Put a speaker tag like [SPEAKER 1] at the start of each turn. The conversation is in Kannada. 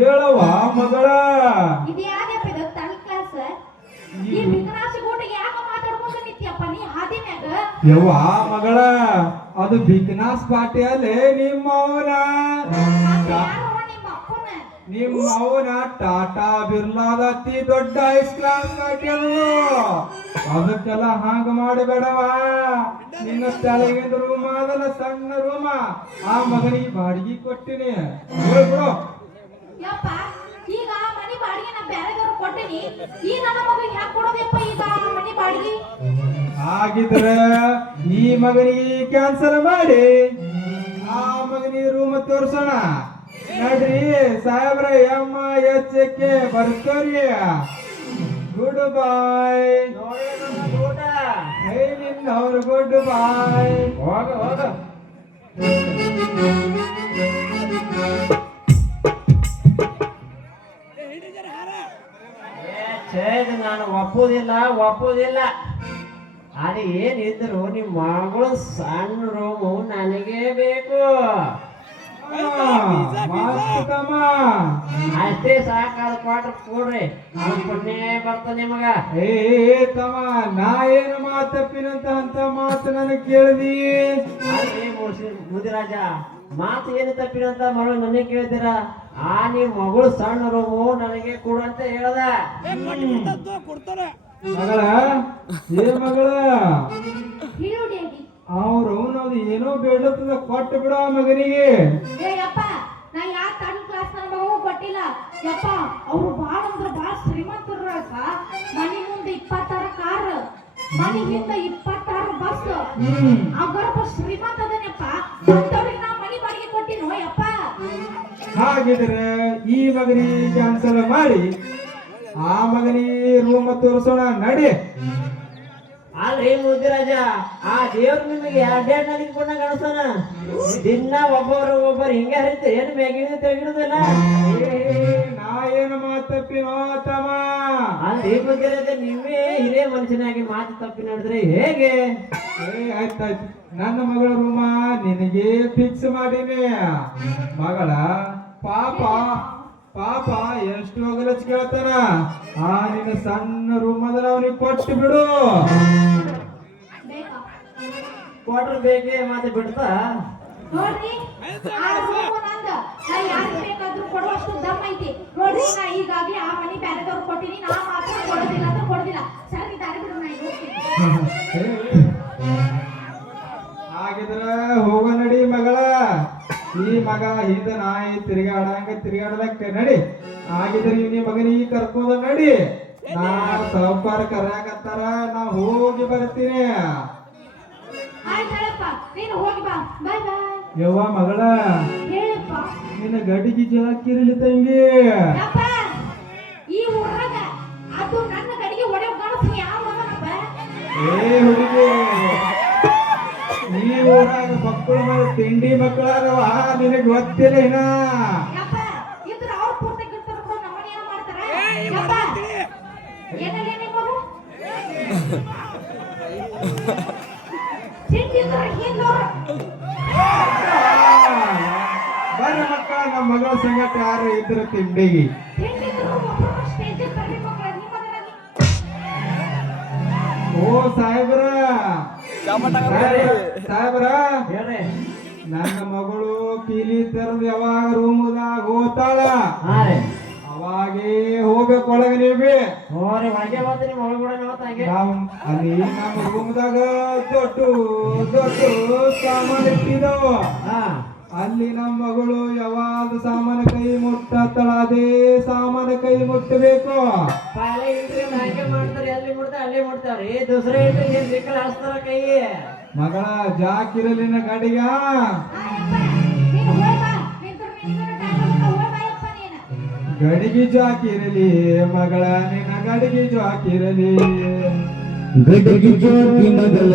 [SPEAKER 1] ಹೇಳವ ಮಗಳ?
[SPEAKER 2] ಇದ್ಯಾವ್ದಪ್ಪ ಇದು ತರ್ಡ್ ಸರ್ ಈ ವಿಕರಾಶ ಗೂಟಿಗೆ ಯಾಕ ಮಾತಾಡ್ಕೊಂಡು ನಿತ್ಯಪ್ಪ ನೀ
[SPEAKER 1] ಯವ್ವ ಮಗಳ ಅದು ಬಿಕ್ನಾಸ್ ಪಾಟಿ ಅಲ್ಲೇ ನಿಮ್ಮವನ ಅವನ
[SPEAKER 2] ಯಾರವ್ವ ನಿಮ್ಮ ಅಪ್ಪನ?
[SPEAKER 1] ನಿಮ್ಮ ಟಾಟಾ ಬಿರ್ಲಾದ ಅತಿ ದೊಡ್ಡ ಐಸ್ ಕ್ಲಾಸ್ ಪಾಟಿ ಅದು. ಅದಕ್ಕೆಲ್ಲ ಹಾಂಗ ಮಾಡಬೇಡವ. ನಿನ್ನ ತಲೆಗಿಂದ ರೂಮ್ ಅದಲ್ಲ ಸಣ್ಣ ರೂಮ ಆ ಮಗನಿಗೆ ಬಾಡಿಗೆ ಕೊಟ್ಟಿನಿ.
[SPEAKER 2] ಯಪ್ಪ ಈಗ ಆ ಮನಿ ಬಾಡಿಗೆ ನಾ ಬೇರೆದವ್ರು ಕೊಟ್ಟಿನಿ ಈ ನನ್ನ ಮಗನಿಗೆ ಯಾಕೆ ಕೊಡೋದಪ್ಪ ಈಗ ಆ ಮನಿ ಬಾಡಿಗೆ?
[SPEAKER 1] ಹಾಗಿದ್ರೆ ಈ ಮಗನಿಗೆ ಕ್ಯಾನ್ಸಲ್ ಮಾಡಿ. ಆ ಮಗನಿಗೆ ರೂಮ್ ತೋರ್ಸೋಣ. ನಡ್ರಿ ಸಾಹೇಬ್ರ ಎಮ್ಮ ಎಚ್ ಕೆ ಬರ್ಕೋರಿ ಗುಡ್ ಬಾಯ್. ಹೇ ನಿನ್ನವ್ರು ಗುಡ್ ಬಾಯ್. ಹೋಗ ಹೋಗ.
[SPEAKER 3] ಒಪ್ಪುದಿಲ್ಲ ಒಪ್ಪೋದಿಲ್ಲ. ಅದು ಏನಿದ್ರು ನಿಮ್ಮ ಮಗಳು ಸಣ್ಣ ರೂಮು ನನಗೆ ಬೇಕು. ಅಷ್ಟೇ ಸಾಕಾದ ಕ್ವಾಟರ್ ಕೊಡ್ರಿ. ನಾನು ಪುಣ್ಯ ಬರ್ತ ನಿಮಗ.
[SPEAKER 1] ಏ ತಮ್ಮ ನಾ ಏನು ಮಾತಪ್ಪಿನಂತ ಅಂತ ಮಾತು ನನಗೆ ಕೇಳಿದಿ
[SPEAKER 3] ಮುದಿರಾಜ ಮಾತು ಏನು ತಪ್ಪಿರಂತ ಮಗಳು ನನಗೆ ಕೇಳ್ತೀರ? ಆ ನಿಮ್ ಮಗಳು ಸಣ್ಣ ರೂಮು ನನಗೆ ಕೊಡು ಅಂತ ಹೇಳ್ದ.
[SPEAKER 1] ಮಗಳ ಏ ಮಗಳ? ಅವ್ರು ಅವ್ನದು ಏನೋ ಬೇಡತ್ತದ ಕೊಟ್ಟು ಬಿಡ ಮಗನಿಗೆ.
[SPEAKER 2] ಏ ಯಪ್ಪ ನಾ ಯಾ ತಣ್ಣ ಕ್ಲಾಸ್ ನನ್ನ ಮಗು ಕೊಟ್ಟಿಲ್ಲ. ಯಪ್ಪ ಅವ್ರು ಬಾಳ ಅಂದ್ರೆ ಬಾಳ ಶ್ರೀಮಂತರು ಮನೆ ಮುಂದೆ ಇಪ್ಪತ್ತಾರು ಕಾರ್ ಮನಿ ಹಿಂದ ಇಪ್ಪತ್ತಾರು ಬಸ್
[SPEAKER 1] ಹಾಗಿದ್ರೆ ಈ ಮಗನಿಗೆ ಕ್ಯಾನ್ಸಲ್ ಮಾಡಿ ಆ ಮಗನಿಗೆ ರೂಮ್ ತೋರಿಸೋಣ ನಡಿ.
[SPEAKER 3] ಅಲ್ರಿ ಮುದ್ದಿರಾಜ ಆ ದೇವ್ರ ನಿಮಗೆ ಎರಡೆರಡು ನನಗೆ ಕೊಟ್ಟ ಕಾಣಿಸೋಣ ದಿನ ಒಬ್ಬರು ಒಬ್ಬರು ಹಿಂಗೆ ಹರಿತ ಏನು ಮೇಗಿನ ತೆಗಿಡುದಿಲ್ಲ
[SPEAKER 1] ಏ, ನಾ ಏನು ಮಾತಪ್ಪಿನೋ ತಮ್ಮ
[SPEAKER 3] ಅಲ್ರಿ ಮುದ್ದಿರಾಜ ನಿಮ್ಮೇ ಹಿರಿಯ ಮನುಷ್ಯನಾಗಿ ಮಾತು ತಪ್ಪಿ ನೋಡಿದ್ರೆ ಹೇಗೆ?
[SPEAKER 1] ಏ ಆಯ್ತಾಯ್ತು ನನ್ನ ಮಗಳ ರೂಮ ನಿನಗೆ ಫಿಕ್ಸ್ ಮಾಡೀನಿ. ಮಗಳ ಪಾಪ ಪಾಪ ಎಷ್ಟು ಹೋಗಲಚ್ ಕೇಳ್ತಾರ ಆ ನಿನ್ನ ಸಣ್ಣ ರೂಮ್ ಅದ್ರ ಅವನಿಗೆ ಕೊಟ್ಟು ಬಿಡು.
[SPEAKER 2] ಕೊಟ್ರ
[SPEAKER 3] ಕ್ವಾರ್ಟರ್ ಬೇಕೆ ಮಾತು ಬಿಡ್ತಾ?
[SPEAKER 2] ನೋಡ್ರಿ ಆ ರೂಮು ನಂದ. ನಾ ಯಾರಿಗೆ ಬೇಕಾದ್ರೂ ಕೊಡುವಷ್ಟು ದಮ್ ಐತಿ. ನೋಡ್ರಿ ನಾ ಈಗಾಗ್ಲೇ ಆ ಮನಿ ಬ್ಯಾರೆದವ್ರು ಕೊಟ್ಟಿನಿ. ನಾ ಮಾತ್ರ ಕೊಡೋದಿಲ್ಲ ಅಂತ ಕೊಡೋದಿಲ್ಲ. ಸರಿ ದಾರಿ ಬಿಡು ನಾ ಈಗ ಹೋಗ್ತೀನಿ.
[SPEAKER 1] ಹಾಗಿದ್ರ ಹೋಗ ನಡಿ ಮಗಳ. ಈ ಮಗ ಹಿಂದ ನಾಯಿ ತಿರುಗಾಡಂಗ ತಿರುಗಾಡಲಕ್ಕ ನಡಿ. ಹಾಗಿದ್ರೆ ಈ ಮಗನಿಗೆ ಕರ್ಕೋದ ನಡಿ. ನಾ ಸಾವುಕಾರ ಕರ್ಯಾಕತ್ತಾರ ನಾ ಹೋಗಿ ಬರ್ತೀನಿ. ಯವ್ವ ಮಗಳ. ನಿನ್ನ ಗಡಿಗೆ ಜಾಕಿರಲಿ ತಂಗಿ.
[SPEAKER 2] ಈ ಊರಾಗ ಅದು ನನ್ನ ಗಡಿಗೆ ಒಡೆ ಯಾವ ಮಗನಪ್ಪ
[SPEAKER 1] ಏ ಹುಡುಗಿ ಈ ಊರಾಗ ಮಕ್ಕಳು ಮೇಲೆ ತಿಂಡಿ ಮಕ್ಕಳಾದವ ನಿನಗೆ ಗೊತ್ತಿಲ್ಲ
[SPEAKER 2] ಇನ್ನ.
[SPEAKER 1] ಬರ್ರಿ ಮಕ್ಕಳ ನಮ್ಮ ಮಗಳ ಸಂಗಟ ಯಾರು ಇದ್ರ ತಿಂಡಿಗೆ ಓ ಸಾಹೇಬ್ರ ಸಾಹೇಬ್ರ ನನ್ನ ಮಗಳು ಕೀಲಿ ತೆರೆದು ಯಾವಾಗ ರೂಮದಾಗ ಹೋತಾಳ ಅವಾಗೇ ಹೋಗ್ಬೇಕು ಒಳಗೆ ನೀವೇ ಅಲ್ಲಿ ನಮ್ಮ ರೂಮ್ದಾಗ ದೊಡ್ಡ ದೊಡ್ಡ ಸಾಮಾನು ಇಟ್ಟಿದ್ದಾವ.
[SPEAKER 3] ಹಾ.
[SPEAKER 1] ಅಲ್ಲಿ ನಮ್ಮ ಮಗಳು ಯಾವಾಗ ಸಾಮಾನ ಕೈ ಮುಟ್ಟತ್ತಳ ಅದೇ ಸಾಮಾನ ಕೈ ಮುಟ್ಟಬೇಕು.
[SPEAKER 3] ಪಾಲೆ ಇಲ್ರಿ ಹಂಗೆ ಮಾಡ್ತಾರೆ ಅಲ್ಲಿ ಮುಡ್ತಾರೆ ಅಲ್ಲಿ ಮುಡ್ತಾವ್ರಿ ದೂಸರ ಇಲ್ರಿ ಏನ್ ಸಿಕ್ಕಲ್ ಹಾಸ್ತಾರ ಕೈ?
[SPEAKER 1] ಮಗಳ ಜಾಕಿರಲಿನ
[SPEAKER 2] ಕಡಿಗ.
[SPEAKER 1] ಗಡಿಗೆ ಜಾಕಿರಲಿ ಮಗಳ ನಿನ್ನ ಗಡಿಗೆ ಜಾಕಿರಲಿ.
[SPEAKER 4] ಗಡಿಗೆ ಜಾಕಿ ಮಗಳ